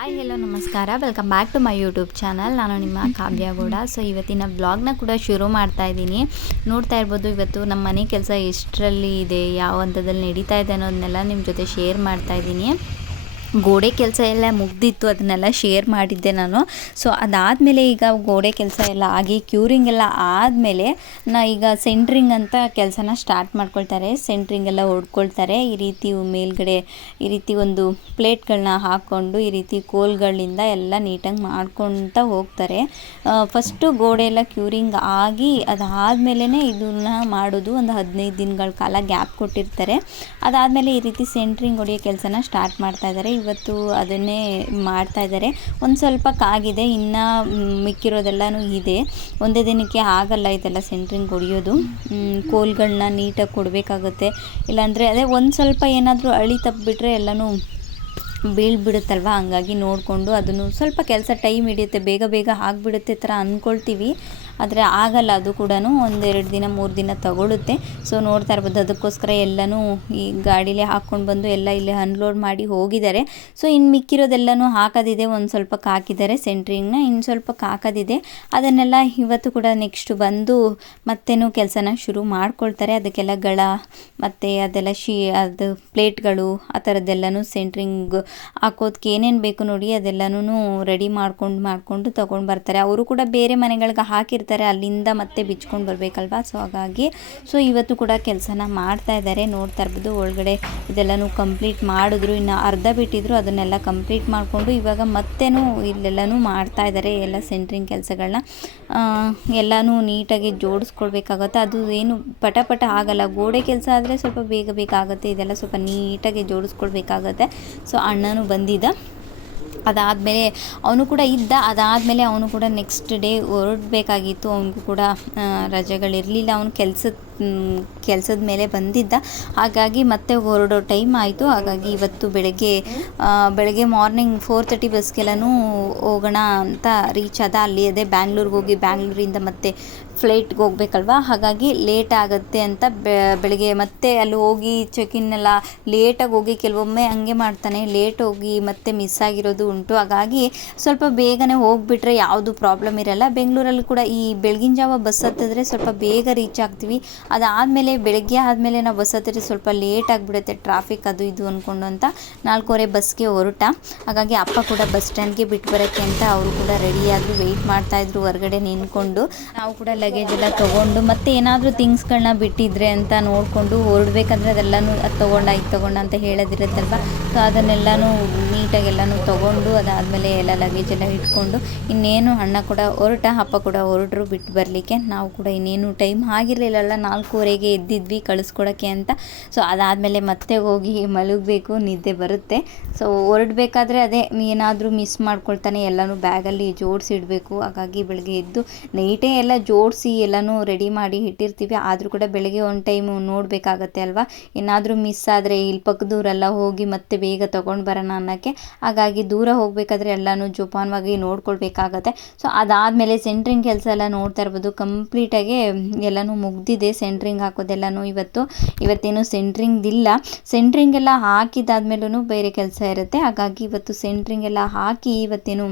Hi hello ನಮಸ್ಕಾರ. Welcome back to my YouTube channel ನಾನು ನಿಮ್ಮ ಕಾವ್ಯ ಗೌಡ. ಸೊ ಇವತ್ತಿನ ಬ್ಲಾಗ್ನ ಕೂಡ ಶುರು ಮಾಡ್ತಾ ಇದ್ದೀನಿ. ನೋಡ್ತಾ ಇರ್ಬೋದು, ಇವತ್ತು ನಮ್ಮ ಮನೆ ಕೆಲಸ ಎಷ್ಟರಲ್ಲಿ ಇದೆ, ಯಾವ ಹಂತದಲ್ಲಿ ನಡೀತಾ ಇದೆ ಅನ್ನೋದನ್ನೆಲ್ಲ ನಿಮ್ಮ ಜೊತೆ ಶೇರ್ ಮಾಡ್ತಾ ಇದ್ದೀನಿ. ಗೋಡೆ ಕೆಲಸ ಎಲ್ಲ ಮುಗ್ದಿತ್ತು, ಅದನ್ನೆಲ್ಲ ಶೇರ್ ಮಾಡಿದ್ದೆ ನಾನು. ಸೊ ಅದಾದಮೇಲೆ ಈಗ ಗೋಡೆ ಕೆಲಸ ಎಲ್ಲ ಆಗಿ ಕ್ಯೂರಿಂಗ್ ಎಲ್ಲ ಆದಮೇಲೆ ನಾ ಈಗ ಸೆಂಟ್ರಿಂಗ್ ಅಂತ ಕೆಲಸನ ಸ್ಟಾರ್ಟ್ ಮಾಡ್ಕೊಳ್ತಾರೆ. ಸೆಂಟ್ರಿಂಗ್ ಎಲ್ಲ ಹೊಡ್ಕೊಳ್ತಾರೆ ಈ ರೀತಿ ಮೇಲ್ಗಡೆ, ಈ ರೀತಿ ಒಂದು ಪ್ಲೇಟ್ಗಳನ್ನ ಹಾಕ್ಕೊಂಡು ಈ ರೀತಿ ಕೋಲ್ಗಳಿಂದ ಎಲ್ಲ ನೀಟಾಗಿ ಮಾಡ್ಕೊಳ್ತಾ ಹೋಗ್ತಾರೆ. ಫಸ್ಟು ಗೋಡೆ ಎಲ್ಲ ಕ್ಯೂರಿಂಗ್ ಆಗಿ ಅದಾದಮೇಲೆ ಇದನ್ನ ಮಾಡೋದು ಒಂದು ಹದಿನೈದು ದಿನಗಳ ಕಾಲ ಗ್ಯಾಪ್ ಕೊಟ್ಟಿರ್ತಾರೆ. ಅದಾದಮೇಲೆ ಈ ರೀತಿ ಸೆಂಟ್ರಿಂಗ್ ಹೊಡೆಯೋ ಕೆಲಸನ ಸ್ಟಾರ್ಟ್ ಮಾಡ್ತಾ ಇದ್ದಾರೆ. ಇವತ್ತು ಅದನ್ನೇ ಮಾಡ್ತಾ ಇದ್ದಾರೆ. ಒಂದು ಸ್ವಲ್ಪ ಕಾಗಿದೆ, ಇನ್ನು ಮಿಕ್ಕಿರೋದೆಲ್ಲನೂ ಇದೆ. ಒಂದೇ ದಿನಕ್ಕೆ ಆಗಲ್ಲ ಇದೆಲ್ಲ ಸೆಂಟ್ರಿಂಗ್ ಹೊಡೆಯೋದು. ಕೋಲ್ಗಳನ್ನ ನೀಟಾಗಿ ಕೊಡಬೇಕಾಗುತ್ತೆ. ಇಲ್ಲಾಂದರೆ ಅದೇ ಒಂದು ಸ್ವಲ್ಪ ಏನಾದರೂ ಅಳಿ ತಪ್ಪಿಬಿಟ್ರೆ ಎಲ್ಲನೂ ಬೀಳ್ಬಿಡುತ್ತಲ್ವ? ಹಂಗಾಗಿ ನೋಡಿಕೊಂಡು ಅದನ್ನು ಸ್ವಲ್ಪ ಕೆಲಸ ಟೈಮ್ ಹಿಡಿಯುತ್ತೆ. ಬೇಗ ಬೇಗ ಆಗಿಬಿಡುತ್ತೆ ಥರ ಅಂದ್ಕೊಳ್ತೀವಿ ಆದರೆ ಆಗಲ್ಲ, ಅದು ಕೂಡ ಒಂದೆರಡು ದಿನ, ಮೂರು ದಿನ ತಗೊಳುತ್ತೆ. ಸೊ ನೋಡ್ತಾ ಇರ್ಬೋದು. ಅದಕ್ಕೋಸ್ಕರ ಎಲ್ಲನೂ ಈ ಗಾಡೀಲೇ ಹಾಕ್ಕೊಂಡು ಬಂದು ಎಲ್ಲ ಇಲ್ಲಿ ಅನ್ಲೋಡ್ ಮಾಡಿ ಹೋಗಿದ್ದಾರೆ. ಸೊ ಇನ್ನು ಮಿಕ್ಕಿರೋದೆಲ್ಲನೂ ಹಾಕೋದಿದೆ. ಒಂದು ಸ್ವಲ್ಪ ಹಾಕಿದ್ದಾರೆ ಸೆಂಟ್ರಿಂಗ್ನ ಇನ್ನು ಸ್ವಲ್ಪ ಹಾಕೋದಿದೆ ಅದನ್ನೆಲ್ಲ ಇವತ್ತು ಕೂಡ ನೆಕ್ಸ್ಟ್ ಬಂದು ಮತ್ತೇನು ಕೆಲಸನ ಶುರು ಮಾಡ್ಕೊಳ್ತಾರೆ. ಅದಕ್ಕೆಲ್ಲ ಗಳ, ಮತ್ತು ಅದೆಲ್ಲ ಶೀ, ಅದು ಪ್ಲೇಟ್ಗಳು, ಆ ಥರದ್ದೆಲ್ಲನೂ ಸೆಂಟ್ರಿಂಗ್ ಹಾಕೋದಕ್ಕೆ ಏನೇನು ಬೇಕು ನೋಡಿ ಅದೆಲ್ಲನೂ ರೆಡಿ ಮಾಡ್ಕೊಂಡು, ಮಾಡಿಕೊಂಡು ತೊಗೊಂಡು ಬರ್ತಾರೆ. ಅವರು ಕೂಡ ಬೇರೆ ಮನೆಗಳಿಗೆ ಹಾಕಿರ್ತಾರೆ. ಅಲ್ಲಿಂದ ಮತ್ತೆ ಬಿಚ್ಕೊಂಡು ಬರಬೇಕಲ್ವಾ? ಸೊ ಹಾಗಾಗಿ ಸೊ ಇವತ್ತು ಕೂಡ ಕೆಲಸನ ಮಾಡ್ತಾ ಇದ್ದಾರೆ, ನೋಡ್ತಾ ಇರ್ಬೋದು. ಒಳಗಡೆ ಇದೆಲ್ಲನೂ ಕಂಪ್ಲೀಟ್ ಮಾಡಿದ್ರು. ಇನ್ನು ಅರ್ಧ ಬಿಟ್ಟಿದ್ರು, ಅದನ್ನೆಲ್ಲ ಕಂಪ್ಲೀಟ್ ಮಾಡಿಕೊಂಡು ಇವಾಗ ಮತ್ತೇನು ಇಲ್ಲೆಲ್ಲನೂ ಮಾಡ್ತಾ ಇದ್ದಾರೆ, ಎಲ್ಲ ಸೆಂಟ್ರಿಂಗ್ ಕೆಲಸಗಳನ್ನ ಎಲ್ಲನೂ ನೀಟಾಗಿ ಜೋಡಿಸ್ಕೊಳ್ಬೇಕಾಗತ್ತೆ ಅದು ಏನು ಪಟ ಪಟ ಆಗಲ್ಲ. ಗೋಡೆ ಕೆಲಸ ಆದರೆ ಸ್ವಲ್ಪ ಬೇಗ ಬೇಕಾಗುತ್ತೆ ಇದೆಲ್ಲ ಸ್ವಲ್ಪ ನೀಟಾಗಿ ಜೋಡಿಸ್ಕೊಳ್ಬೇಕಾಗತ್ತೆ ಸೊ ಅಣ್ಣನೂ ಬಂದಿದ್ದ. ಅದಾದಮೇಲೆ ಅವನು ಕೂಡ ಇದ್ದ, ಅದಾದಮೇಲೆ ಅವನು ಕೂಡ ನೆಕ್ಸ್ಟ್ ಡೇ ಹೊರಡಬೇಕಾಗಿತ್ತು. ಅವನಿಗೂ ಕೂಡ ರಜೆಗಳಿರಲಿಲ್ಲ. ಅವನು ಕೆಲಸದ ಕೆಲಸದ ಮೇಲೆ ಬಂದಿದ್ದ. ಹಾಗಾಗಿ ಮತ್ತೆ ಹೊರಡೋ ಟೈಮ್ ಆಯಿತು. ಹಾಗಾಗಿ ಇವತ್ತು ಬೆಳಗ್ಗೆ ಬೆಳಗ್ಗೆ ಮಾರ್ನಿಂಗ್ ಫೋರ್ ತರ್ಟಿ ಬಸ್ಗೆಲ್ಲನೂ ಹೋಗೋಣ ಅಂತ ರೀಚ್ ಆದ. ಅಲ್ಲಿ ಅದೇ ಬ್ಯಾಂಗ್ಳೂರಿಗೆ ಹೋಗಿ ಬ್ಯಾಂಗ್ಳೂರಿಂದ ಮತ್ತೆ ಫ್ಲೈಟ್ಗೆ ಹೋಗ್ಬೇಕಲ್ವ? ಹಾಗಾಗಿ ಲೇಟ್ ಆಗುತ್ತೆ ಅಂತ ಬೆಳಗ್ಗೆ ಮತ್ತೆ ಅಲ್ಲಿ ಹೋಗಿ ಚೆಕಿನ್ ಎಲ್ಲ ಲೇಟಾಗಿ ಹೋಗಿ ಕೆಲವೊಮ್ಮೆ ಹಂಗೆ ಮಾಡ್ತಾನೆ. ಲೇಟ್ ಹೋಗಿ ಮತ್ತೆ ಮಿಸ್ ಆಗಿರೋದು ಉಂಟು. ಹಾಗಾಗಿ ಸ್ವಲ್ಪ ಬೇಗನೆ ಹೋಗಿಬಿಟ್ರೆ ಯಾವುದು ಪ್ರಾಬ್ಲಮ್ ಇರಲ್ಲ. ಬೆಂಗಳೂರಲ್ಲಿ ಕೂಡ ಈ ಬೆಳಗಿನ ಜಾವ ಬಸ್ ಹತ್ತಿದ್ರೆ ಸ್ವಲ್ಪ ಬೇಗ ರೀಚ್ ಆಗ್ತೀವಿ. ಅದಾದಮೇಲೆ ಬೆಳಗ್ಗೆ ಆದಮೇಲೆ ನಾವು ಬಸ್ ಹತ್ತಿದ್ರೆ ಸ್ವಲ್ಪ ಲೇಟ್ ಆಗಿಬಿಡುತ್ತೆ ಟ್ರಾಫಿಕ್ ಅದು ಇದು ಅಂದ್ಕೊಂಡು ಅಂತ ನಾಲ್ಕೂವರೆ ಬಸ್ಗೆ ಹೊರಟ. ಹಾಗಾಗಿ ಅಪ್ಪ ಕೂಡ ಬಸ್ ಸ್ಟ್ಯಾಂಡ್ಗೆ ಬಿಟ್ಟು ಬರೋಕ್ಕೆ ಅಂತ ಅವರು ಕೂಡ ರೆಡಿಯಾಗಿ ವೆಯ್ಟ್ ಮಾಡ್ತಾಯಿದ್ರು ಹೊರಗಡೆ ನಿಂತ್ಕೊಂಡು. ನಾವು ಕೂಡ ಲಗೇಜ್ ಎಲ್ಲ ತೊಗೊಂಡು ಮತ್ತೆ ಏನಾದರೂ ಥಿಂಗ್ಸ್ಗಳನ್ನ ಬಿಟ್ಟಿದ್ರೆ ಅಂತ ನೋಡಿಕೊಂಡು ಹೊರಡ್ಬೇಕಂದ್ರೆ ಅದೆಲ್ಲನೂ ಅದು ತೊಗೊಂಡು ಇದು ತೊಗೊಂಡು ಅಂತ ಹೇಳೋದಿರುತ್ತಲ್ವ? ಸೊ ಅದನ್ನೆಲ್ಲನೂ ನೀಟಾಗಿ ಎಲ್ಲಾನು ತೊಗೊಂಡು ಅದಾದಮೇಲೆ ಎಲ್ಲ ಲಗೇಜ್ ಎಲ್ಲ ಇಟ್ಕೊಂಡು ಇನ್ನೇನು ಅಣ್ಣ ಕೂಡ ಹೊರಟ ಅಪ್ಪ ಕೂಡ ಹೊರಟರು ಬಿಟ್ಟು ಬರಲಿಕ್ಕೆ ನಾವು ಕೂಡ ಇನ್ನೇನು ಟೈಮ್ ಆಗಿರಲಿಲ್ಲಲ್ಲ, ನಾಲ್ಕೂವರೆಗೆ ಎದ್ದಿದ್ವಿ ಕಳಿಸ್ಕೊಡೋಕ್ಕೆ ಅಂತ. ಸೊ ಅದಾದಮೇಲೆ ಮತ್ತೆ ಹೋಗಿ ಮಲಗಬೇಕು, ನಿದ್ದೆ ಬರುತ್ತೆ. ಸೊ ಹೊರಡಬೇಕಾದ್ರೆ ಅದೇ ಏನಾದರೂ ಮಿಸ್ ಮಾಡ್ಕೊಳ್ತಾನೆ, ಎಲ್ಲನೂ ಬ್ಯಾಗಲ್ಲಿ ಜೋಡಿಸಿಡಬೇಕು ಹಾಗಾಗಿ ಬೆಳಗ್ಗೆ ಎದ್ದು ನೈಟೇ ಎಲ್ಲ ಜೋಡಿಸಿ ಎಲ್ಲನೂ ರೆಡಿ ಮಾಡಿ ಇಟ್ಟಿರ್ತೀವಿ. ಆದರೂ ಕೂಡ ಬೆಳಗ್ಗೆ ಒಂದು ಟೈಮು ನೋಡಬೇಕಾಗತ್ತೆ ಅಲ್ವಾ? ಏನಾದರೂ ಮಿಸ್ ಆದರೆ, ಇಲ್ಲಿ ಪಕ್ಕದೂರೆಲ್ಲ ಹೋಗಿ ಮತ್ತೆ ಬೇಗ ತೊಗೊಂಡು ಬರೋಣ ಅನ್ನೋಕ್ಕೆ. ಹಾಗಾಗಿ ದೂರ ಹೋಗಬೇಕಾದ್ರೆ ಎಲ್ಲನೂ ಜೋಪಾನವಾಗಿ ನೋಡ್ಕೊಳ್ಬೇಕಾಗತ್ತೆ. ಸೊ ಅದಾದಮೇಲೆ ಸೆಂಟ್ರಿಂಗ್ ಕೆಲಸ ಎಲ್ಲ ನೋಡ್ತಾ ಇರ್ಬೋದು. ಕಂಪ್ಲೀಟಾಗಿ ಎಲ್ಲನೂ ಮುಗ್ದಿದೆ. ಸೆಂಟ್ರಿಂಗ್ ಹಾಕೋದೆಲ್ಲನೂ ಇವತ್ತು. ಇವತ್ತೇನು ಸೆಂಟ್ರಿಂಗ್ ಇಲ್ಲ ಸೆಂಟ್ರಿಂಗ್ ಎಲ್ಲ ಹಾಕಿದಾದ್ಮೇಲೂ ಬೇರೆ ಕೆಲಸ ಇರುತ್ತೆ. ಹಾಗಾಗಿ ಇವತ್ತು ಸೆಂಟ್ರಿಂಗ್ ಎಲ್ಲ ಹಾಕಿ ಇವತ್ತೇನು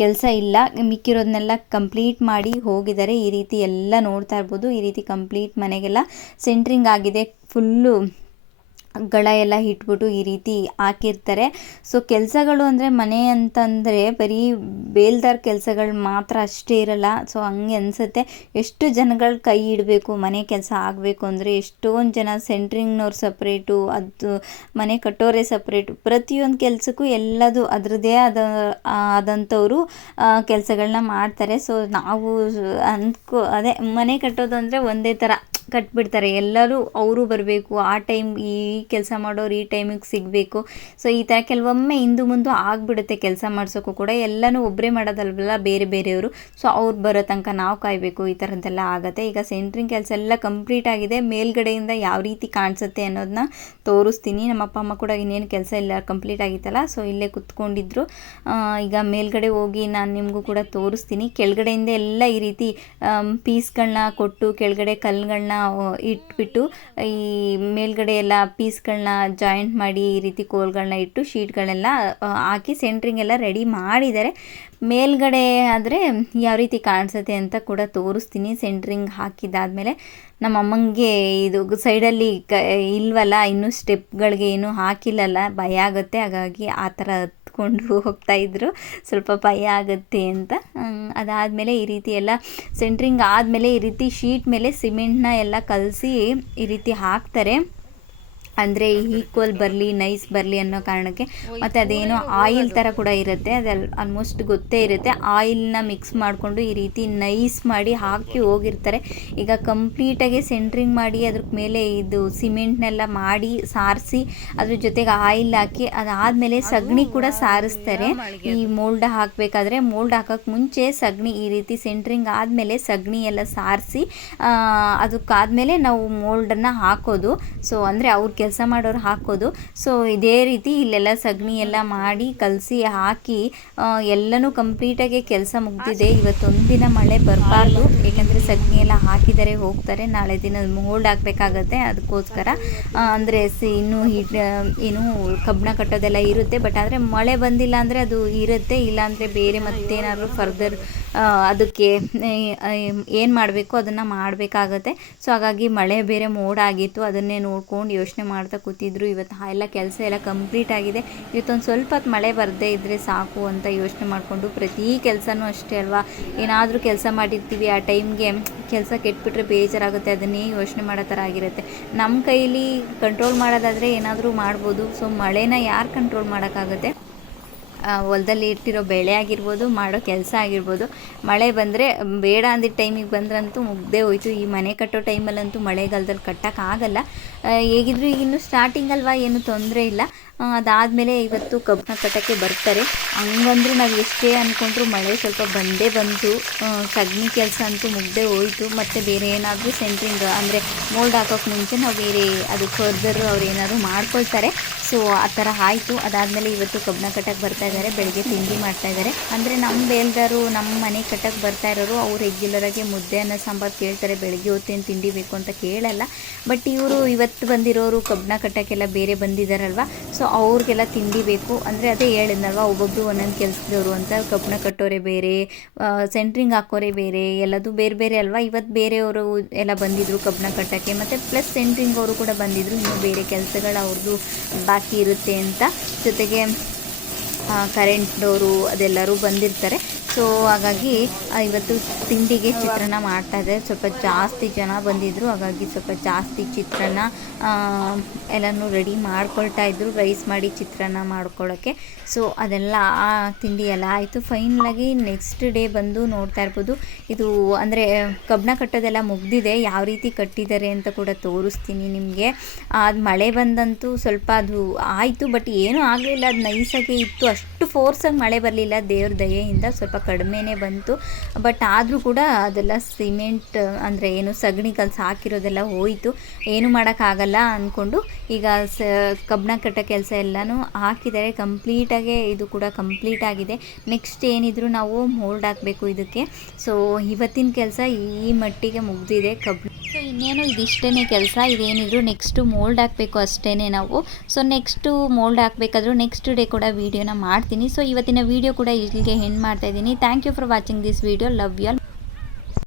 ಕೆಲಸ ಇಲ್ಲ. ಮಿಕ್ಕಿರೋದನ್ನೆಲ್ಲ ಕಂಪ್ಲೀಟ್ ಮಾಡಿ ಹೋಗಿದ್ದಾರೆ. ಈ ರೀತಿ ಎಲ್ಲ ನೋಡ್ತಾ ಇರ್ಬೋದು. ಈ ರೀತಿ ಕಂಪ್ಲೀಟ್ ಮನೆಗೆಲ್ಲ ಸೆಂಟ್ರಿಂಗ್ ಆಗಿದೆ. ಫುಲ್ಲು ಗಳ ಎಲ್ಲ ಇಟ್ಬಿಟ್ಟು ಈ ರೀತಿ ಹಾಕಿರ್ತಾರೆ. ಸೊ ಕೆಲಸಗಳು ಅಂದರೆ ಮನೆ ಅಂತಂದರೆ ಬರೀ ಬೇಲ್ದಾರ್ ಕೆಲಸಗಳು ಮಾತ್ರ ಅಷ್ಟೇ ಇರಲ್ಲ. ಸೊ ಹಂಗೆ ಅನಿಸುತ್ತೆ. ಎಷ್ಟು ಜನಗಳ ಕೈ ಇಡಬೇಕು, ಮನೆ ಕೆಲಸ ಆಗಬೇಕು ಅಂದರೆ ಎಷ್ಟೊಂದು ಜನ ಸೆಂಟ್ರಿಂಗ್ನವ್ರು ಸಪ್ರೇಟು, ಅದು ಮನೆ ಕಟ್ಟೋರೆ ಸಪ್ರೇಟು, ಪ್ರತಿಯೊಂದು ಕೆಲಸಕ್ಕೂ ಎಲ್ಲದು ಅದರದ್ದೇ ಆದ, ಆದಂಥವರು ಕೆಲಸಗಳನ್ನ ಮಾಡ್ತಾರೆ. ಸೊ ನಾವು ಅಂದ್ಕೊ ಅದೇ ಮನೆ ಕಟ್ಟೋದು ಅಂದರೆ ಒಂದೇ ಥರ ಕಟ್ಬಿಡ್ತಾರೆ. ಎಲ್ಲರೂ ಅವರು ಬರಬೇಕು, ಆ ಟೈಮ್ ಈ ಕೆಲಸ ಮಾಡೋರು ಈ ಟೈಮಿಗೆ ಸಿಗಬೇಕು. ಸೊ ಈ ಥರ ಕೆಲವೊಮ್ಮೆ ಹಿಂದೂ ಮುಂದೆ ಆಗಿಬಿಡುತ್ತೆ ಕೆಲಸ ಮಾಡಿಸೋಕ್ಕೂ ಕೂಡ. ಎಲ್ಲನೂ ಒಬ್ಬರೇ ಮಾಡೋದಲ್ವಲ್ಲ, ಬೇರೆ ಬೇರೆಯವರು. ಸೊ ಅವ್ರು ಬರೋ ತನಕ ನಾವು ಕಾಯಬೇಕು, ಈ ಥರದ್ದೆಲ್ಲ ಆಗುತ್ತೆ. ಈಗ ಸೆಂಟ್ರಿಂಗ್ ಕೆಲಸ ಎಲ್ಲ ಕಂಪ್ಲೀಟ್ ಆಗಿದೆ. ಮೇಲ್ಗಡೆಯಿಂದ ಯಾವ ರೀತಿ ಕಾಣಿಸುತ್ತೆ ಅನ್ನೋದನ್ನ ತೋರಿಸ್ತೀನಿ. ನಮ್ಮ ಅಪ್ಪ, ಅಮ್ಮ ಕೂಡ ಇನ್ನೇನು ಕೆಲಸ ಇಲ್ಲ ಕಂಪ್ಲೀಟ್ ಆಗಿತ್ತಲ್ಲ. ಸೊ ಇಲ್ಲೇ ಕುತ್ಕೊಂಡಿದ್ರು. ಈಗ ಮೇಲ್ಗಡೆ ಹೋಗಿ ನಾನು ನಿಮಗೂ ಕೂಡ ತೋರಿಸ್ತೀನಿ. ಕೆಳಗಡೆಯಿಂದ ಎಲ್ಲ ಈ ರೀತಿ ಪೀಸ್ಗಳನ್ನ ಕೊಟ್ಟು, ಕೆಳಗಡೆ ಕಲ್ಲುಗಳನ್ನ ಇಟ್ಬಿಟ್ಟು, ಈ ಮೇಲ್ಗಡೆ ಎಲ್ಲ ಪೀಸ್ ಪೀಸ್ಗಳನ್ನ ಜಾಯಿಂಟ್ ಮಾಡಿ ಈ ರೀತಿ ಕೋಲ್ಗಳನ್ನ ಇಟ್ಟು ಶೀಟ್ಗಳೆಲ್ಲ ಹಾಕಿ ಸೆಂಟ್ರಿಂಗ್ ಎಲ್ಲ ರೆಡಿ ಮಾಡಿದ್ದಾರೆ ಮೇಲ್ಗಡೆ ಆದರೆ ಯಾವ ರೀತಿ ಕಾಣಿಸುತ್ತೆ ಅಂತ ಕೂಡ ತೋರಿಸ್ತೀನಿ. ಸೆಂಟ್ರಿಂಗ್ ಹಾಕಿದ್ದಾದಮೇಲೆ ನಮ್ಮ ಅಮ್ಮಂಗೆ ಇದು ಸೈಡಲ್ಲಿ ಕ, ಇಲ್ವಲ್ಲ, ಇನ್ನೂ ಸ್ಟೆಪ್ಗಳಿಗೆ ಏನೂ ಹಾಕಿಲ್ಲಲ್ಲ, ಭಯ ಆಗುತ್ತೆ. ಹಾಗಾಗಿ ಆ ಥರ ಹತ್ಕೊಂಡು ಹೋಗ್ತಾ ಇದ್ರು. ಸ್ವಲ್ಪ ಭಯ ಆಗುತ್ತೆ ಅಂತ. ಅದಾದಮೇಲೆ ಈ ರೀತಿ ಎಲ್ಲ ಸೆಂಟ್ರಿಂಗ್ ಆದಮೇಲೆ ಈ ರೀತಿ ಶೀಟ್ ಮೇಲೆ ಸಿಮೆಂಟ್ನ ಎಲ್ಲ ಕಲಸಿ ಈ ರೀತಿ ಹಾಕ್ತಾರೆ. ಅಂದರೆ ಈಕ್ವಲ್ ಬರಲಿ ನೈಸ್ ಬರಲಿ ಅನ್ನೋ ಕಾರಣಕ್ಕೆ. ಮತ್ತು ಅದೇನೋ ಆಯಿಲ್ ಥರ ಕೂಡ ಇರುತ್ತೆ. ಅದು ಆಲ್ಮೋಸ್ಟ್ ಗೊತ್ತೇ ಇರುತ್ತೆ. ಆಯಿಲ್ನ ಮಿಕ್ಸ್ ಮಾಡಿಕೊಂಡು ಈ ರೀತಿ ನೈಸ್ ಮಾಡಿ ಹಾಕಿ ಹೋಗಿರ್ತಾರೆ. ಈಗ ಕಂಪ್ಲೀಟಾಗಿ ಸೆಂಟ್ರಿಂಗ್ ಮಾಡಿ ಅದ್ರ ಮೇಲೆ ಇದು ಸಿಮೆಂಟ್ನೆಲ್ಲ ಮಾಡಿ ಸಾರಿಸಿ ಅದ್ರ ಜೊತೆಗೆ ಆಯಿಲ್ ಹಾಕಿ ಅದಾದಮೇಲೆ ಸಗಣಿ ಕೂಡ ಸಾರಿಸ್ತಾರೆ. ಈ ಮೋಲ್ಡ್ ಹಾಕಬೇಕಾದ್ರೆ ಮೋಲ್ಡ್ ಹಾಕೋಕ್ಕೆ ಮುಂಚೆ ಸಗಣಿ ಈ ರೀತಿ ಸೆಂಟ್ರಿಂಗ್ ಆದಮೇಲೆ ಸಗಣಿ ಎಲ್ಲ ಸಾರಿಸಿ ಅದಕ್ಕಾದಮೇಲೆ ನಾವು ಮೋಲ್ಡನ್ನು ಹಾಕೋದು. ಸೊ ಅಂದರೆ ಅವ್ರ ಕೆಲಸ ಮಾಡೋರು ಹಾಕೋದು. ಸೊ ಇದೇ ರೀತಿ ಇಲ್ಲೆಲ್ಲ ಸಗಣಿ ಎಲ್ಲ ಮಾಡಿ ಕಲಸಿ ಹಾಕಿ ಎಲ್ಲನೂ ಕಂಪ್ಲೀಟಾಗಿ ಕೆಲಸ ಮುಗ್ದಿದೆ. ದಿನ ಮಳೆ ಬರಬಾರ್ದು. ಏಕೆಂದರೆ ಸಗಣಿ ಎಲ್ಲ ಹಾಕಿದರೆ ಹೋಗ್ತಾರೆ. ನಾಳೆ ದಿನ ಮೋಲ್ಡ್ ಹಾಕಬೇಕಾಗತ್ತೆ ಅದಕ್ಕೋಸ್ಕರ ಅಂದರೆ ಸಿ, ಇನ್ನೂ ಹಿಟ್ ಏನು ಕಬ್ಬಣ ಕಟ್ಟೋದೆಲ್ಲ ಇರುತ್ತೆ. ಬಟ್ ಆದರೆ ಮಳೆ ಬಂದಿಲ್ಲ ಅಂದರೆ ಅದು ಇರುತ್ತೆ. ಇಲ್ಲಾಂದರೆ ಬೇರೆ ಮತ್ತೇನಾದರೂ ಫರ್ದರ್ ಅದಕ್ಕೆ ಏನು ಮಾಡಬೇಕು ಅದನ್ನು ಮಾಡಬೇಕಾಗತ್ತೆ. ಸೊ ಹಾಗಾಗಿ ಮಳೆ ಬೇರೆ ಮೋಡ ಆಗಿತ್ತು ಅದನ್ನೇ ನೋಡ್ಕೊಂಡು ಯೋಚನೆ ಮಾಡ್ತಾ ಕೂತಿದ್ರು. ಇವತ್ತು ಎಲ್ಲ ಕೆಲಸ ಎಲ್ಲ ಕಂಪ್ಲೀಟ್ ಆಗಿದೆ. ಇವತ್ತೊಂದು ಸ್ವಲ್ಪ ಹೊತ್ತು ಮಳೆ ಬರದೇ ಇದ್ದರೆ ಸಾಕು ಅಂತ ಯೋಚನೆ ಮಾಡಿಕೊಂಡು ಪ್ರತಿ ಕೆಲಸನೂ ಅಷ್ಟೇ ಅಲ್ವಾ? ಏನಾದರೂ ಕೆಲಸ ಮಾಡಿರ್ತೀವಿ, ಆ ಟೈಮ್ಗೆ ಕೆಲಸ ಕೆಟ್ಬಿಟ್ರೆ ಬೇಜಾರಾಗುತ್ತೆ. ಅದನ್ನೇ ಯೋಚನೆ ಮಾಡೋ ಥರ ಆಗಿರುತ್ತೆ. ನಮ್ಮ ಕೈಲಿ ಕಂಟ್ರೋಲ್ ಮಾಡೋದಾದರೆ ಏನಾದರೂ ಮಾಡ್ಬೋದು. ಸೊ ಮಳೆನ ಯಾರು ಕಂಟ್ರೋಲ್ ಮಾಡೋಕ್ಕಾಗುತ್ತೆ? ಹೊಲ್ದಲ್ಲಿ ಇಟ್ಟಿರೋ ಬೆಳೆ ಆಗಿರ್ಬೋದು, ಮಾಡೋ ಕೆಲಸ ಆಗಿರ್ಬೋದು, ಮಳೆ ಬಂದರೆ ಬೇಡ ಅಂದಿದ್ದ ಟೈಮಿಗೆ ಬಂದ್ರಂತೂ ಮುಗ್ದೇ ಹೋಯ್ತು. ಈ ಮನೆ ಕಟ್ಟೋ ಟೈಮಲ್ಲಂತೂ ಮಳೆಗಾಲದಲ್ಲಿ ಕಟ್ಟೋಕ್ಕಾಗಲ್ಲ ಹೇಗಿದ್ರು ಸ್ಟಾರ್ಟಿಂಗ್ ಅಲ್ವಾ, ಏನು ತೊಂದರೆ ಇಲ್ಲ. ಅದಾದಮೇಲೆ ಇವತ್ತು ಕಬ್ಬನ್ನ ಕಟ್ಟೋಕ್ಕೆ ಬರ್ತಾರೆ. ಹಂಗಂದ್ರೆ ನಾವು ಎಷ್ಟೇ ಅಂದ್ಕೊಂಡ್ರು ಮಳೆ ಸ್ವಲ್ಪ ಬಂದೇ ಬಂತು. ಸಗಣಿ ಕೆಲಸ ಅಂತೂ ಮುಗ್ದೇ ಹೋಯಿತು. ಮತ್ತು ಬೇರೆ ಏನಾದರೂ ಸೆಂಟ್ರಿಂಗ್, ಅಂದರೆ ಮೋಲ್ಡ್ ಹಾಕೋಕ್ಕೆ ಮುಂಚೆ ನಾವು ಬೇರೆ ಅದು ಫರ್ದರ್ ಅವ್ರು ಏನಾದರೂ ಮಾಡ್ಕೊಳ್ತಾರೆ. ಸೊ ಆ ಥರ ಆಯಿತು. ಅದಾದಮೇಲೆ ಇವತ್ತು ಕಬ್ಬನ ಕಟ್ಟಕ್ಕೆ ಬರ್ತಾ ಇದ್ದಾರೆ ಬೆಳಗ್ಗೆ ತಿಂಡಿ ಮಾಡ್ತಾ ಇದ್ದಾರೆ ಅಂದರೆ ನಮ್ಮ ಬೇಲ್ದಾರು ನಮ್ಮ ಮನೆ ಕಟ್ಟಕ್ಕೆ ಬರ್ತಾ ಇರೋರು, ಅವ್ರು ರೆಗ್ಯುಲರಾಗಿ ಮುದ್ದೆ ಅನ್ನ, ಸಾಂಬಾರು ಕೇಳ್ತಾರೆ. ಬೆಳಗ್ಗೆ ಹೊತ್ತೇನು ತಿಂಡಿ ಬೇಕು ಅಂತ ಕೇಳಲ್ಲ. ಬಟ್ ಇವರು ಇವತ್ತು ಬಂದಿರೋರು ಕಬ್ಬನ ಕಟ್ಟಕ್ಕೆಲ್ಲ ಬೇರೆ ಬಂದಿದ್ದಾರಲ್ವ ಸೊ ಅವ್ರಿಗೆಲ್ಲ ತಿಂಡಿ ಬೇಕು. ಅಂದರೆ ಅದೇ ಹೇಳಿದ್ನಲ್ವ, ಒಬ್ಬೊಬ್ರು ಒಂದೊಂದು ಕೆಲಸದವರು ಅಂತ. ಕಬ್ಬಣ ಕಟ್ಟೋರೆ ಬೇರೆ ಸೆಂಟ್ರಿಂಗ್ ಹಾಕೋರೆ ಬೇರೆ, ಎಲ್ಲದೂ ಬೇರೆ ಬೇರೆ ಅಲ್ವಾ? ಇವತ್ತು ಬೇರೆಯವರು ಎಲ್ಲ ಬಂದಿದ್ದರು ಕಬ್ಬಣ ಕಟ್ಟೋಕ್ಕೆ. ಮತ್ತು ಪ್ಲಸ್ ಸೆಂಟ್ರಿಂಗ್ ಅವರು ಕೂಡ ಬಂದಿದ್ದರು ಇನ್ನೂ ಬೇರೆ ಕೆಲಸಗಳು ಅವ್ರದ್ದು ಬಾಕಿ ಇರುತ್ತೆ ಅಂತ. ಜೊತೆಗೆ ಕರೆಂಟ್ನವರು ಅದೆಲ್ಲರೂ ಬಂದಿರ್ತಾರೆ. ಸೊ ಹಾಗಾಗಿ ಇವತ್ತು ತಿಂಡಿಗೆ ಚಿತ್ರಾನ್ನ ಮಾಡ್ತಾ ಇದೆ ಸ್ವಲ್ಪ ಜಾಸ್ತಿ ಜನ ಬಂದಿದ್ದರು ಹಾಗಾಗಿ ಸ್ವಲ್ಪ ಜಾಸ್ತಿ ಚಿತ್ರಾನ್ನ ಎಲ್ಲನೂ ರೆಡಿ ಮಾಡ್ಕೊಳ್ತಾ ಇದ್ರು ರೈಸ್ ಮಾಡಿ ಚಿತ್ರಾನ್ನ ಮಾಡ್ಕೊಳ್ಳೋಕ್ಕೆ ಸೊ ಅದೆಲ್ಲ, ಆ, ತಿಂಡಿ ಎಲ್ಲ ಆಯಿತು. ಫೈನಲಾಗಿ ನೆಕ್ಸ್ಟ್ ಡೇ ಬಂದು ನೋಡ್ತಾ ಇರ್ಬೋದು. ಇದು ಅಂದರೆ, ಕಬ್ಬಣ ಕಟ್ಟೋದೆಲ್ಲ ಮುಗ್ದಿದೆ. ಯಾವ ರೀತಿ ಕಟ್ಟಿದ್ದಾರೆ ಅಂತ ಕೂಡ ತೋರಿಸ್ತೀನಿ ನಿಮಗೆ. ಅದು ಮಳೆ ಬಂದಂತೂ ಸ್ವಲ್ಪ ಅದು ಆಯಿತು ಬಟ್ ಏನೂ ಆಗಲಿಲ್ಲ. ಅದು ನೈಸಾಗಿ ಇತ್ತು. ಅಷ್ಟು ಫೋರ್ಸಾಗಿ ಮಳೆ ಬರಲಿಲ್ಲ. ದೇವ್ರ ದಯೆಯಿಂದ ಸ್ವಲ್ಪ ಕಡಿಮೆನೇ ಬಂತು. ಬಟ್ ಆದರೂ ಕೂಡ ಅದೆಲ್ಲ ಸಿಮೆಂಟ್, ಅಂದರೆ ಏನು ಸಗಣಿ ಕಲ್ಸಿ ಹಾಕಿರೋದೆಲ್ಲ ಹೋಯಿತು. ಏನು ಮಾಡೋಕ್ಕಾಗಲ್ಲ ಅಂದ್ಕೊಂಡು ಈಗ ಸ, ಕಬ್ಬಣ ಕಟ್ಟೋ ಕೆಲಸ ಎಲ್ಲನೂ ಹಾಕಿದ್ದಾರೆ. ಕಂಪ್ಲೀಟಾಗೆ ಇದು ಕೂಡ ಕಂಪ್ಲೀಟ್ ಆಗಿದೆ. ನೆಕ್ಸ್ಟ್ ಏನಿದ್ರು ನಾವು ಮೋಲ್ಡ್ ಹಾಕಬೇಕು ಇದಕ್ಕೆ. ಸೊ ಇವತ್ತಿನ ಕೆಲಸ ಈ ಮಟ್ಟಿಗೆ ಮುಗ್ದಿದೆ ಕಬ್ಬು ಸೊ ಇನ್ನೇನು ಇದಿಷ್ಟೇ ಕೆಲಸ, ಇದೇನಿದ್ರು ನೆಕ್ಸ್ಟು ಮೋಲ್ಡ್ ಹಾಕಬೇಕು ಅಷ್ಟೇ ನಾವು. ಸೊ ನೆಕ್ಸ್ಟು ಮೋಲ್ಡ್ ಹಾಕಬೇಕಾದ್ರೂ ನೆಕ್ಸ್ಟ್ ಡೇ ಕೂಡ ವೀಡಿಯೋನ ಮಾಡ್ತೀನಿ. ಸೊ ಇವತ್ತಿನ ವೀಡಿಯೋ ಕೂಡ ಇಲ್ಲಿಗೆ ಹೆಣ್ಣು ಮಾಡ್ತಾ Thank you for watching this video. Love you all.